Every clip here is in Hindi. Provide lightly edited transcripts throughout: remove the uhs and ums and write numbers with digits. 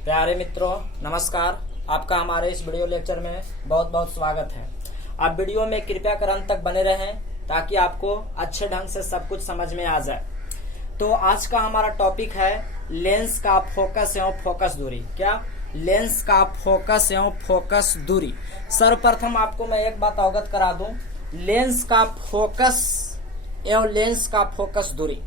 प्यारे मित्रों नमस्कार। आपका हमारे इस वीडियो लेक्चर में बहुत बहुत स्वागत है। आप वीडियो में कृपया कर अंत तक बने रहें ताकि आपको अच्छे ढंग से सब कुछ समझ में आ जाए। तो आज का हमारा टॉपिक है लेंस का फोकस एवं फोकस दूरी। क्या? लेंस का फोकस एवं फोकस दूरी। सर्वप्रथम आपको मैं एक बात अवगत करा दूं, लेंस का फोकस एवं लेंस का फोकस दूरी।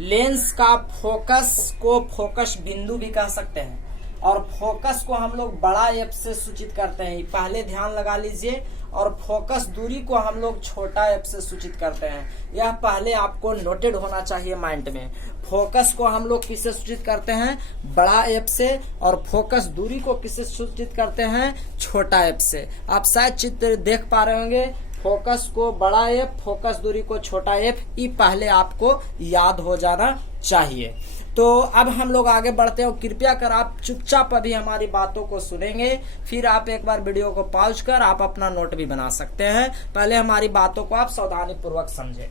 लेंस का फोकस को फोकस बिंदु भी कह सकते हैं और फोकस को हम लोग बड़ा एफ से सूचित करते हैं, पहले ध्यान लगा लीजिए। और फोकस दूरी को हम लोग छोटा एफ से सूचित करते हैं, यह पहले आपको नोटेड होना चाहिए माइंड में। फोकस को हम लोग किससे सूचित करते हैं? बड़ा एफ से। और फोकस दूरी को किससे सूचित करते हैं? छोटा एफ से। आप शायद चित्र देख पा रहे होंगे, फोकस को बड़ा एफ, फोकस दूरी को छोटा एफ, ये पहले आपको याद हो जाना चाहिए। तो अब हम लोग आगे बढ़ते हैं। कृपया कर आप चुपचाप अभी हमारी बातों को सुनेंगे, फिर आप एक बार वीडियो को पॉज कर आप अपना नोट भी बना सकते हैं। पहले हमारी बातों को आप सावधानी पूर्वक समझे।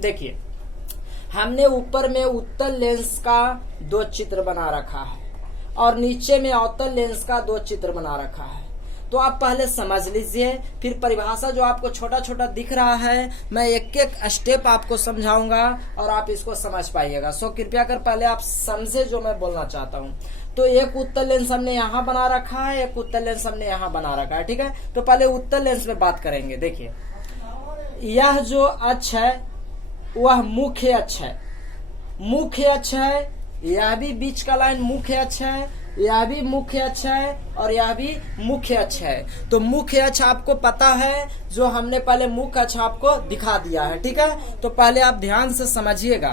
देखिए, हमने ऊपर में उत्तल लेंस का दो चित्र बना रखा है और नीचे में अवतल लेंस का दो चित्र बना रखा है। तो आप पहले समझ लीजिए, फिर परिभाषा जो आपको छोटा छोटा दिख रहा है मैं एक एक स्टेप आपको समझाऊंगा और आप इसको समझ पाइएगा। सो कृपया कर पहले आप समझे जो मैं बोलना चाहता हूँ। तो एक उत्तल लेंस हमने यहाँ बना रखा है, एक उत्तल लेंस हमने यहाँ बना रखा है, ठीक है। तो पहले उत्तल लेंस में बात करेंगे। देखिए, यह जो अक्ष है वह मुख्य अक्ष है, मुख्य अक्ष है। यह भी बीच का लाइन मुख्य अक्ष है, यह भी मुख्य अक्ष है और यह भी मुख्य अक्ष है। तो मुख्य अक्ष आपको पता है, जो हमने पहले मुख्य अक्ष आपको दिखा दिया है, ठीक है। तो पहले आप ध्यान से समझिएगा।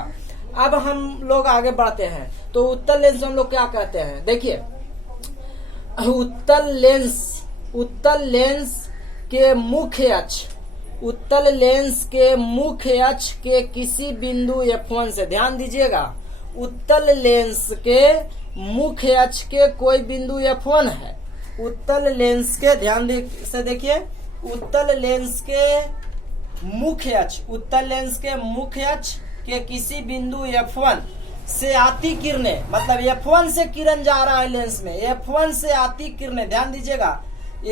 अब हम लोग आगे बढ़ते हैं। तो उत्तल लेंस हम लोग क्या कहते हैं? देखिए, उत्तल लेंस के मुख्य अक्ष, उत्तल लेंस के मुख्य अक्ष के किसी बिंदु F1 से, ध्यान दीजिएगा, उत्तल लेंस के मुख्य अक्ष के कोई बिंदु F1 है। उत्तल लेंस के, ध्यान से देखिए, उत्तल लेंस के मुख्य अक्ष, उत्तल लेंस के मुख्य अक्ष के किसी बिंदु F1 से आती किरणें, मतलब F1 से किरण जा रहा है लेंस में, F1 से आती किरणें, ध्यान दीजिएगा,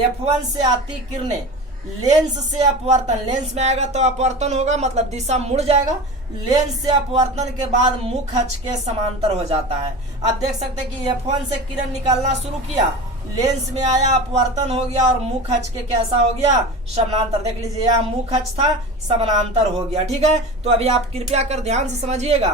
F1 से आती किरणें लेंस से अपवर्तन, लेंस में आएगा तो अपवर्तन होगा, मतलब दिशा मुड़ जाएगा। लेंस से अपवर्तन के बाद मुख्य अक्ष के समांतर हो जाता है। आप देख सकते हैं कि F1 से किरण निकलना शुरू किया, लेंस में आया, अपवर्तन हो गया और मुख्य अक्ष के कैसा हो गया? समानांतर। देख लीजिए, यह मुख्य अक्ष था, समानांतर हो गया, ठीक है। तो अभी आप कृपया कर ध्यान से समझिएगा।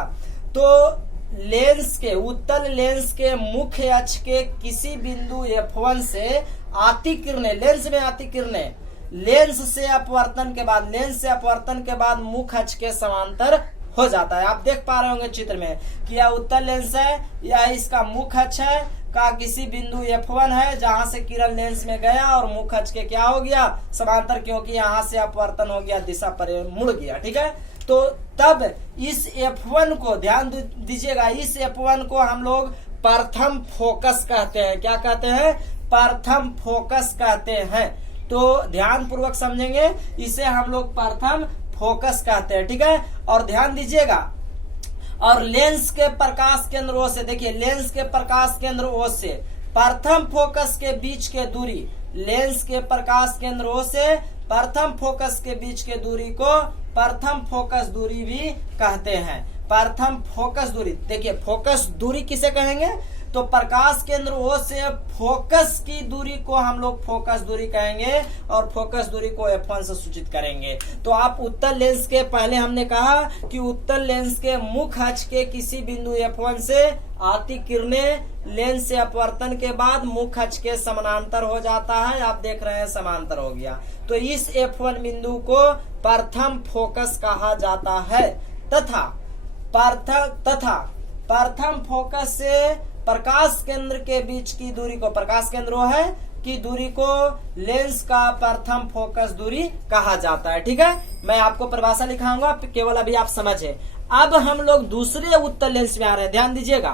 तो लेंस के, उत्तल लेंस के मुख्य अक्ष के किसी बिंदु F1 से आती किरणें, लेंस में आती किरणें लेंस से अपवर्तन के बाद, लेंस से अपवर्तन के बाद मुख्य अक्ष के समांतर हो जाता है। आप देख पा रहे होंगे चित्र में कि यह उत्तल लेंस है, यह इसका मुख्य अक्ष है का किसी बिंदु F1 है, जहां से किरण लेंस में गया और मुख्य अक्ष के क्या हो गया? समांतर, क्योंकि यहाँ से अपवर्तन हो गया, दिशा पर मुड़ गया, ठीक है। तो तब इस F1 को, ध्यान दीजिएगा, इस F1 को हम लोग प्रथम फोकस कहते हैं। क्या कहते हैं? प्रथम फोकस कहते हैं। तो ध्यान पूर्वक समझेंगे, इसे हम लोग प्रथम फोकस कहते हैं, ठीक है। और ध्यान दीजिएगा, और लेंस के प्रकाश केंद्र O से, देखिए, लेंस के प्रकाश केंद्र O से प्रथम फोकस के बीच के दूरी, लेंस के प्रकाश केंद्र O से प्रथम फोकस के बीच के दूरी को प्रथम फोकस दूरी भी कहते हैं। प्रथम फोकस दूरी, देखिए, फोकस दूरी किसे कहेंगे? तो प्रकाश केंद्र O से फोकस की दूरी को हम लोग फोकस दूरी कहेंगे और फोकस दूरी को F1 से सूचित करेंगे। तो आप उत्तल लेंस के, पहले हमने कहा कि उत्तल लेंस के मुख्य अक्ष के किसी बिंदु F1 से आती किरणें लेंस से अपवर्तन के बाद मुख्य अक्ष के समानांतर हो जाता है। आप देख रहे हैं, समांतर हो गया। तो इस F1 बिंदु को प्रथम फोकस कहा जाता है। तथा प्रथम फोकस से प्रकाश केंद्र के बीच की दूरी को, प्रकाश केंद्र वो है की दूरी को लेंस का प्रथम फोकस दूरी कहा जाता है, ठीक है। मैं आपको परिभाषा लिखाऊंगा, केवल अभी आप समझे। अब हम लोग दूसरे उत्तल लेंस में आ रहे हैं, ध्यान दीजिएगा।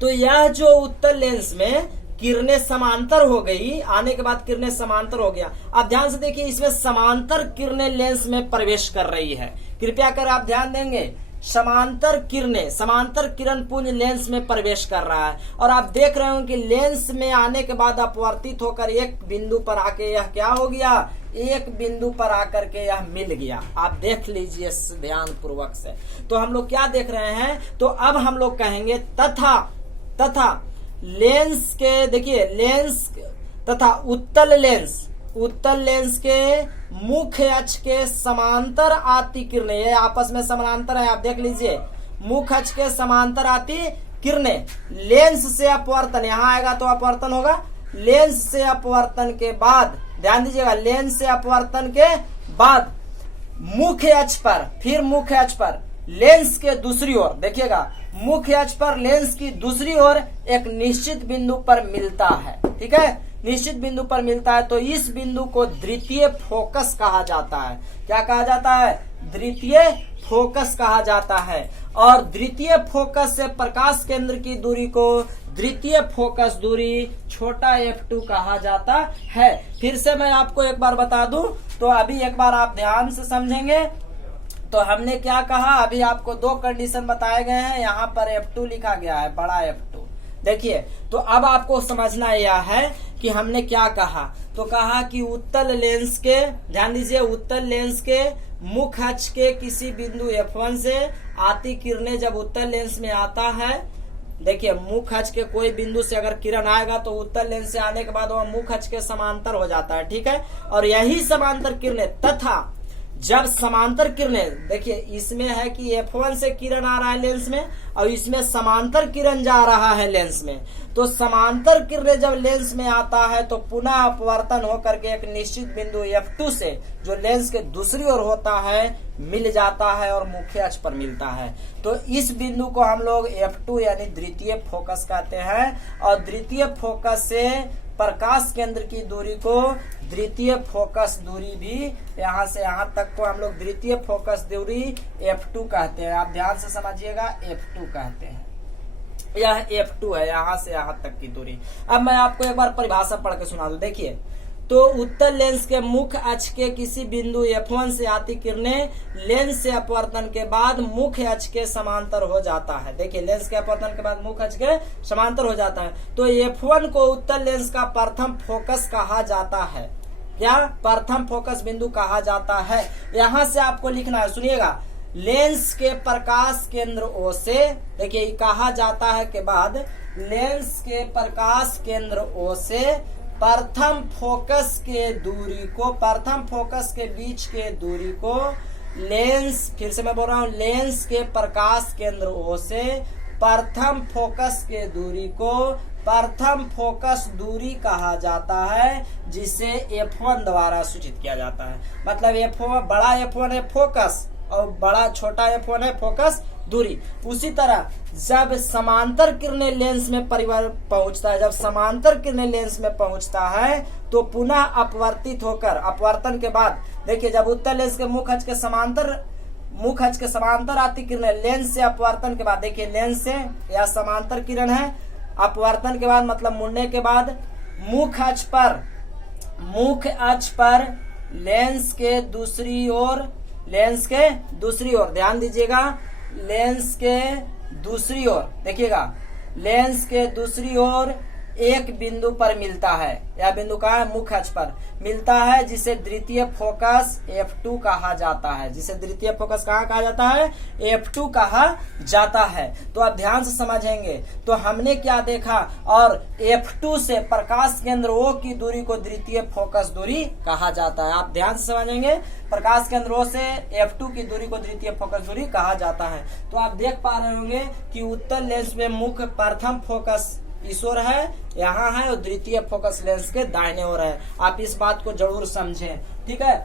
तो यह जो उत्तल लेंस में किरणें समांतर हो गई, आने के बाद किरणें समांतर हो गया। आप ध्यान से देखिए, इसमें समांतर किरणें लेंस में प्रवेश कर रही है। कृपया कर आप ध्यान देंगे, समांतर किरण पुंज लेंस में प्रवेश कर रहा है और आप देख रहे हो कि लेंस में आने के बाद अपवर्तित होकर एक बिंदु पर आके यह क्या हो गया, एक बिंदु पर आकर के यह मिल गया। आप देख लीजिए ध्यान पूर्वक से। तो हम लोग क्या देख रहे हैं, तो अब हम लोग कहेंगे तथा लेंस के, देखिए लेंस तथा उत्तल लेंस के मुख्य अक्ष के समांतर आती किरणें, ये आपस में समानांतर है, आप देख लीजिए। मुख्य अक्ष के समांतर आती किरणें लेंस से अपवर्तन, यहां आएगा तो अपवर्तन होगा। लेंस से अपवर्तन के बाद, ध्यान दीजिएगा, लेंस से अपवर्तन के बाद मुख्य अक्ष पर लेंस के दूसरी ओर, देखिएगा मुख्य अक्ष पर लेंस की दूसरी ओर एक निश्चित बिंदु पर मिलता है। ठीक है, निश्चित बिंदु पर मिलता है तो इस बिंदु को द्वितीय फोकस कहा जाता है। क्या कहा जाता है, द्वितीय फोकस कहा जाता है। और द्वितीय फोकस से प्रकाश केंद्र की दूरी को द्वितीय फोकस दूरी छोटा f2 कहा जाता है। फिर से मैं आपको एक बार बता दूं, तो अभी एक बार आप ध्यान से समझेंगे। तो हमने क्या कहा, अभी आपको दो कंडीशन बताए गए हैं, यहाँ पर f2 लिखा गया है, बड़ा f2। देखिए, तो अब आपको समझना यह है कि हमने क्या कहा। तो कहा कि उत्तल लेंस के, ध्यान दीजिए, उत्तल लेंस के मुख्य अक्ष के किसी बिंदु f1 से आती किरणें जब उत्तल लेंस में आता है, देखिए मुख्य अक्ष के कोई बिंदु से अगर किरण आएगा तो उत्तल लेंस से आने के बाद वह मुख्य अक्ष के समांतर हो जाता है। ठीक है, और यही समांतर किरणें, तथा जब समांतर किरणें, देखिए इसमें है कि f1 से किरण आ रहा है लेंस में और इसमें समांतर किरण जा रहा है लेंस में, तो समांतर किरणें जब लेंस में आता है तो पुनः अपवर्तन होकर के एक निश्चित बिंदु f2 से जो लेंस के दूसरी ओर होता है मिल जाता है और मुख्य अक्ष पर मिलता है। तो इस बिंदु को हम लोग f2 यानी द्वितीय फोकस कहते हैं। और द्वितीय फोकस से प्रकाश केंद्र की दूरी को द्वितीय फोकस दूरी भी, यहाँ से यहाँ तक को हम लोग द्वितीय फोकस दूरी f2 कहते हैं। आप ध्यान से समझिएगा, f2 कहते हैं, यह f2 है, यहाँ से यहाँ तक की दूरी। अब मैं आपको एक बार परिभाषा पढ़ के सुना दूं। देखिए, तो उत्तल लेंस के मुख्य अक्ष के किसी बिंदु f1 से आती किरणें लेंस से अपवर्तन के बाद मुख्य अक्ष के समांतर हो जाता है। देखिए, लेंस के अपवर्तन के बाद मुख्य अक्ष के समांतर हो जाता है, तो f1 को उत्तल लेंस का प्रथम फोकस कहा जाता है। क्या, प्रथम फोकस बिंदु कहा जाता है। यहां से आपको लिखना है, सुनिएगा, लेंस के प्रकाश केंद्र O से, देखिए कहा जाता है के बाद लेंस के प्रकाश केंद्र O से प्रथम फोकस के दूरी को, प्रथम फोकस के बीच के दूरी को लेंस, फिर से मैं बोल रहा हूं, लेंस के प्रकाश केंद्र O से प्रथम फोकस के दूरी को प्रथम फोकस दूरी कहा जाता है, जिसे f1 द्वारा सूचित किया जाता है। मतलब f1, बड़ा f1 है फोकस और बड़ा छोटा f1 है फोकस दूरी। उसी तरह जब समांतर किरणें लेंस में पहुंचता है, जब समांतर किरणें लेंस में पहुंचता है तो पुनः अपवर्तित होकर, अपवर्तन के बाद, देखिए जब उत्तल लेंस के मुख्य अक्ष के समांतर आती किरणें लेंस से अपवर्तन के बाद, देखिए लेंस से यह समांतर किरण है, अपवर्तन के बाद मतलब मुड़ने के बाद मुख्य अक्ष पर लेंस के दूसरी ओर, ध्यान दीजिएगा, लेंस के दूसरी ओर, देखिएगा लेंस के दूसरी ओर एक बिंदु पर मिलता है। यह बिंदु कहाँ है, मुख्य अक्ष पर मिलता है, जिसे द्वितीय फोकस f2 कहा जाता है। जिसे द्वितीय फोकस कहाँ कहा जाता है, f2 कहा जाता है। तो आप ध्यान से समझेंगे, तो हमने क्या देखा, और f2 से प्रकाश केंद्र O की दूरी को द्वितीय फोकस दूरी कहा जाता है। आप ध्यान से समझेंगे, प्रकाश केंद्र O से f2 की दूरी को द्वितीय फोकस दूरी कहा जाता है। तो आप देख पा रहे होंगे कि उत्तल लेंस में मुख्य प्रथम फोकस इस ओर है, यहाँ है, और द्वितीय फोकस लेंस के दाहिने ओर है। आप इस बात को जरूर समझें, ठीक है।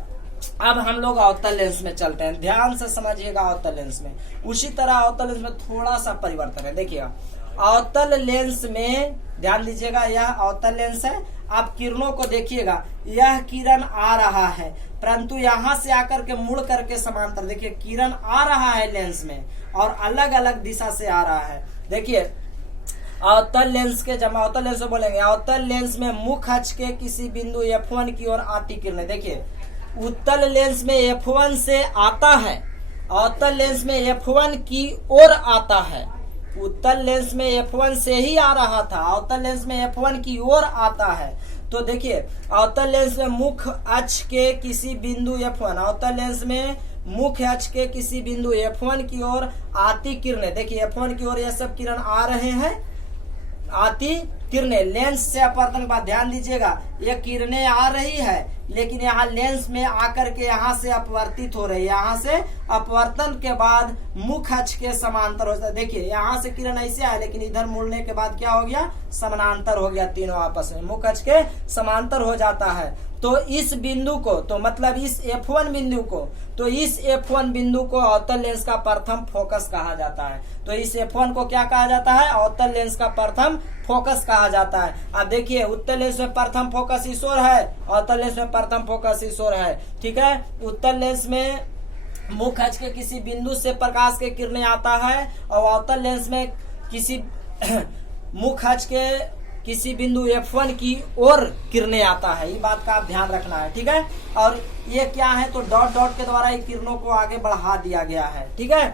अब हम लोग अवतल लेंस में चलते हैं, ध्यान से समझिएगा। अवतल लेंस में उसी तरह अवतल लेंस में थोड़ा सा परिवर्तन है। देखिए अवतल लेंस में ध्यान दीजिएगा, यह अवतल लेंस है। आप किरणों को देखिएगा, यह किरण आ रहा है, परंतु यहाँ से आकर के मुड़ करके समांतर, देखिए किरण आ रहा है लेंस में और अलग अलग दिशा से आ रहा है। देखिए अवतल लेंस के, जब अवतल लेंस बोलेंगे, अवतल लेंस में मुख्य अक्ष के किसी बिंदु f1 की ओर आती किरणें, देखिए उत्तल लेंस में f1 से आता है अवतल लेंस में F1 की ओर आता है, उत्तल लेंस में F1 से ही आ रहा था, अवतल लेंस में F1 की ओर आता है। तो देखिए अवतल लेंस में मुख्य अक्ष के किसी बिंदु F1, अवतल लेंस में मुख्य अक्ष के किसी बिंदु F1 की ओर आती किरणें, देखिए F1 की ओर ये सब किरण आ रहे हैं, आती किरणें लेंस से अपवर्तन के बाद ध्यान दीजिएगा, ये किरणें आ रही है लेकिन यहाँ लेंस में आकर के यहाँ से अपवर्तित हो रही है, यहाँ से अपवर्तन के बाद मुख्य अक्ष के समांतर हो जाता है। देखिए यहाँ से किरण ऐसे आए लेकिन इधर मुड़ने के बाद क्या हो गया, समानांतर हो गया, तीनों आपस में मुख्य अक्ष के समांतर हो जाता है। तो इस बिंदु को, तो मतलब इस F1 बिंदु को, तो इस F1 बिंदु को अवतल लेंस का प्रथम फोकस कहा जाता है। तो इस F1 को क्या कहा जाता है, अवतल लेंस का प्रथम फोकस कहा जाता है। अब देखिए उत्तल लेंस में प्रथम फोकस इस ओर है, अवतल लेंस में प्रथम फोकस इस ओर है, ठीक है। उत्तल लेंस में मुख्य अक्ष के किसी बिंदु से प्रकाश के किरणें आता है और अवतल लेंस में किसी मुख्य अक्ष के किसी बिंदु F1 की ओर किरणें आता है, ये बात का आप ध्यान रखना है, ठीक है। और ये क्या है, तो डॉट डॉट के द्वारा इन किरणों को आगे बढ़ा दिया गया है, ठीक है।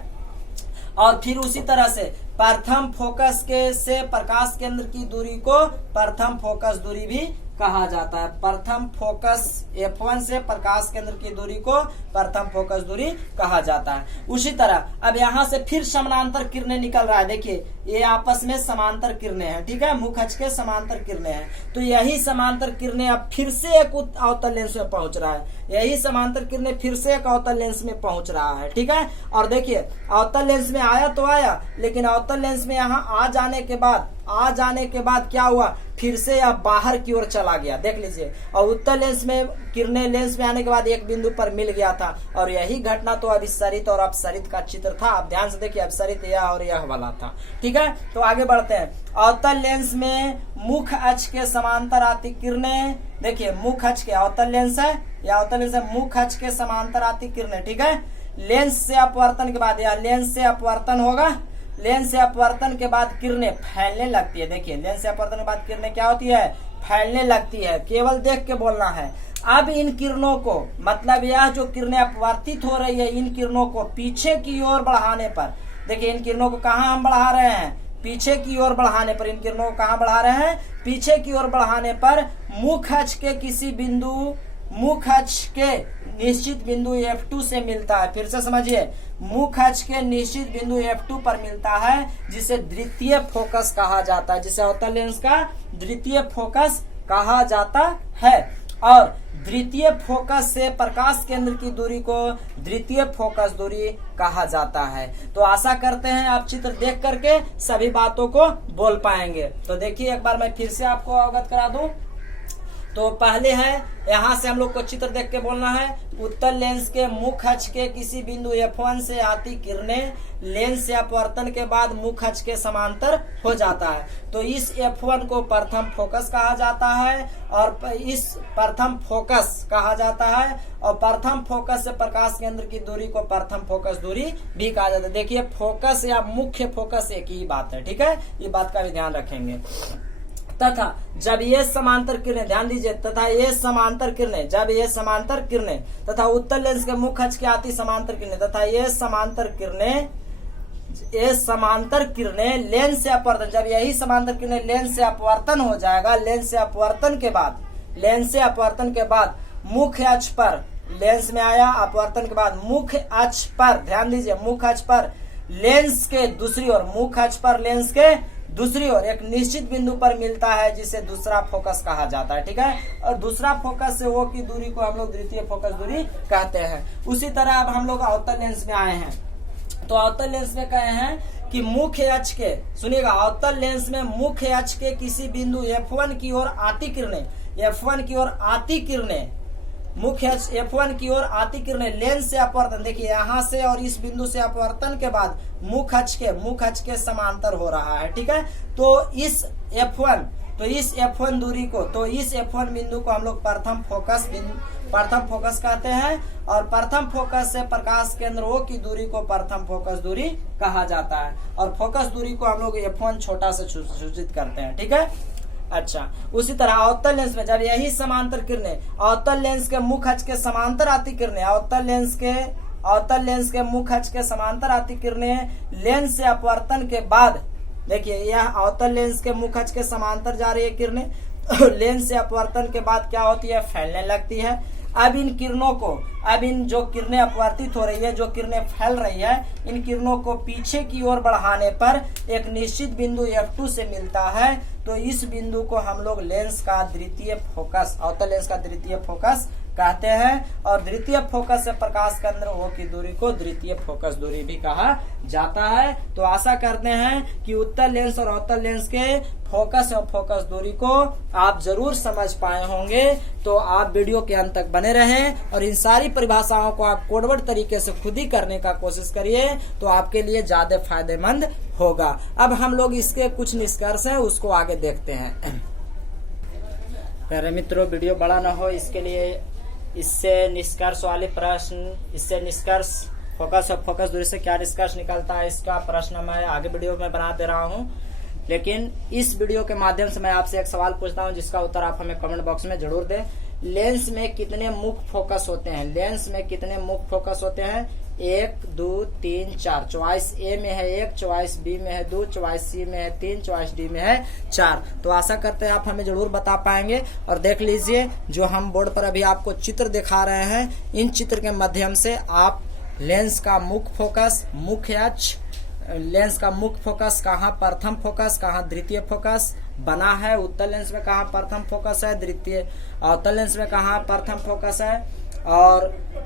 और फिर उसी तरह से प्रथम फोकस के से प्रकाश केंद्र की दूरी को प्रथम फोकस दूरी भी कहा जाता है। प्रथम फोकस F1 से प्रकाश केंद्र की दूरी को प्रथम फोकस दूरी कहा जाता है। उसी तरह अब यहाँ से फिर समानांतर किरणें निकल रहा है, देखिए ये आपस में समांतर किरणें हैं, ठीक है, मुख्य अक्ष के समांतर किरणें हैं। तो यही समांतर किरणें अब फिर से एक अवतल लेंस में पहुंच रहा है, यही समांतर किरणें फिर से एक अवतल लेंस में पहुंच रहा है, ठीक है। और देखिए अवतल लेंस में आया तो आया, लेकिन अवतल लेंस में यहाँ आ जाने के बाद क्या हुआ, फिर से अब बाहर की ओर चला गया, देख लीजिए। और उत्तल लेंस में किरणें लेंस में आने के बाद एक बिंदु पर मिल गया था, और यही घटना तो अभिसरित और अपसरित का चित्र था। आप ध्यान से देखिए, अपसरित यह और यह वाला था, ठीक है। तो आगे बढ़ते हैं। अवतल लेंस में मुख्य अक्ष के समांतर आती किरणें, देखिए मुख्य अक्ष के, अवतल लेंस है या अवतल लेंस है, मुख्य अक्ष के समांतर आती किरणें, ठीक है। लेंस से अपवर्तन के बाद, या लेंस से अपवर्तन होगा, लेंस से अपवर्तन के बाद किरणें फैलने लगती है। देखिए लेंस से अपवर्तन के बाद किरणें क्या होती है, फैलने लगती है, केवल देख के बोलना है। अब इन किरणों को, मतलब यह जो किरणें अपवर्तित हो रही है, इन किरणों को पीछे की ओर बढ़ाने पर, देखिए इन किरणों को कहाँ हम बढ़ा रहे हैं, पीछे की ओर बढ़ाने पर, इन किरणों को कहाँ बढ़ा रहे हैं, पीछे की ओर बढ़ाने पर मुख्य अक्ष के किसी बिंदु, मुख्य अक्ष के निश्चित बिंदु F2 से मिलता है। फिर से समझिए, मुख्य अक्ष के निश्चित बिंदु F2 पर मिलता है, जिसे द्वितीय फोकस कहा जाता है, जिसे अवतल लेंस का द्वितीय फोकस कहा जाता है। और द्वितीय फोकस से प्रकाश केंद्र की दूरी को द्वितीय फोकस दूरी कहा जाता है। तो आशा करते हैं आप चित्र देख करके सभी बातों को बोल पाएंगे। तो देखिए एक बार मैं फिर से आपको अवगत करा दूं। तो पहले है, यहाँ से हम लोग को चित्र देख के बोलना है, उत्तल लेंस के मुख्य अक्ष के किसी बिंदु F1 से आती किरणें लेंस से अपवर्तन के बाद मुख्य अक्ष के समांतर हो जाता है। तो इस F1 को प्रथम फोकस कहा जाता है, और इस प्रथम फोकस कहा जाता है, और प्रथम फोकस से प्रकाश केंद्र की दूरी को प्रथम फोकस दूरी भी कहा जाता है। देखिए फोकस या मुख्य फोकस एक ही बात है, ठीक है, ये बात का भी ध्यान रखेंगे। तथा जब ये समांतर किरणें, ध्यान दीजिए, तथा ये समांतर किरणें, जब ये समांतर किरणें तथा उत्तल लेंस के मुख्य अक्ष के आती समांतर किरणें, तथा ये समांतर किरणें लेंस से अपवर्तन, जब यही समांतर किरणें लेंस से अपवर्तन हो जाएगा, लेंस से अपवर्तन के बाद मुख्य अक्ष पर, लेंस में आया, अपवर्तन के बाद मुख्य अक्ष पर, ध्यान दीजिए, मुख्य अक्ष पर लेंस के दूसरी ओर, मुख्य अक्ष पर लेंस के दूसरी ओर एक निश्चित बिंदु पर मिलता है, जिसे दूसरा फोकस कहा जाता है, ठीक है। और दूसरा फोकस से वो की दूरी को हम लोग द्वितीय फोकस दूरी कहते हैं। उसी तरह अब हम लोग अवतल लेंस में आए हैं। तो अवतल लेंस में कहे हैं कि मुख्य अक्ष के, सुनिएगा, अवतल लेंस में मुख्य अक्ष के किसी बिंदु F1 की ओर आती किरणें, F1 की ओर आती किरणें, मुख्य अक्ष F1 की ओर आती किरणें लेंस से अपवर्तन, देखिए यहाँ से और इस बिंदु से अपवर्तन के बाद मुख्य अक्ष के समांतर हो रहा है, ठीक है। तो इस F1 दूरी को, तो इस F1 बिंदु को हम लोग प्रथम फोकस कहते हैं, और प्रथम फोकस से प्रकाश केंद्र O की दूरी को प्रथम फोकस दूरी कहा जाता है, और फोकस दूरी को हम लोग F1 छोटा से सूचित करते हैं, ठीक है। अच्छा, उसी तरह अवतल लेंस में जब यही समांतर किरणें, अवतल लेंस के मुख्य अक्ष के समांतर आती किरणें, अवतल अवतल लेंस के मुख्य अक्ष के समांतर आती किरणें लेंस से अपवर्तन के बाद, देखिए यह अवतल लेंस के मुख्य अक्ष के समांतर जा रही है किरणें, लेंस से अपवर्तन के बाद क्या होती है, फैलने लगती है। अब इन किरणों को, अब इन जो किरणें अपवर्तित हो रही है, जो किरणें फैल रही है, इन किरणों को पीछे की ओर बढ़ाने पर एक निश्चित बिंदु F2 से मिलता है। तो इस बिंदु को हम लोग लेंस का द्वितीय फोकस, अवतल लेंस का द्वितीय फोकस कहते हैं। और द्वितीय फोकस से प्रकाश केंद्र O की दूरी को द्वितीय फोकस दूरी भी कहा जाता है। तो आशा करते हैं कि उत्तल लेंस और अवतल लेंस के फोकस और फोकस दूरी को आप जरूर समझ पाए होंगे। तो आप वीडियो के अंत तक बने रहें और इन सारी परिभाषाओं को आप कोडवर्ड तरीके से खुद ही करने का कोशिश करिए, तो आपके लिए ज्यादा फायदेमंद होगा। अब हम लोग इसके कुछ निष्कर्ष हैं उसको आगे देखते हैं। प्यारे मित्रों, वीडियो बड़ा ना हो इसके लिए इससे निष्कर्ष वाले प्रश्न, इससे निष्कर्ष फोकस और फोकस दूरी से क्या निष्कर्ष निकलता है, इसका प्रश्न मैं आगे वीडियो में बना दे रहा हूँ। लेकिन इस वीडियो के माध्यम से मैं आपसे एक सवाल पूछता हूँ जिसका उत्तर आप हमें कमेंट बॉक्स में जरूर दें। लेंस में कितने मुख्य फोकस होते हैं? लेंस में कितने मुख्य फोकस होते हैं? 1 2 3 4। चॉइस ए में है 1, चॉइस बी में है 2, चॉइस सी में है 3, चॉइस डी में है 4। तो आशा करते हैं आप हमें जरूर बता पाएंगे। और देख लीजिए जो हम बोर्ड पर अभी आपको चित्र दिखा रहे हैं, इन चित्र के माध्यम से आप लेंस का मुख्य फोकस, मुख्य अक्ष, लेंस का मुख्य फोकस कहाँ प्रथम फोकस, कहाँ द्वितीय फोकस बना है, उत्तल लेंस में कहाँ प्रथम फोकस है, द्वितीय अवतल लेंस में कहाँ प्रथम फोकस है, और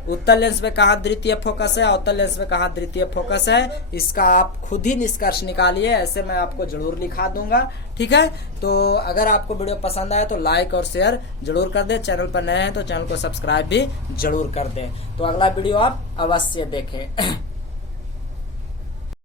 उत्तल लेंस में कहाँ द्वितीय फोकस है, अवतल लेंस में कहाँ द्वितीय फोकस है, इसका आप खुद ही निष्कर्ष निकालिए। ऐसे मैं आपको जरूर लिखा दूंगा, ठीक है। तो अगर आपको वीडियो पसंद आए तो लाइक और शेयर जरूर कर दें। चैनल पर नए हैं तो चैनल को सब्सक्राइब भी जरूर कर दें। तो अगला वीडियो आप अवश्य देखें।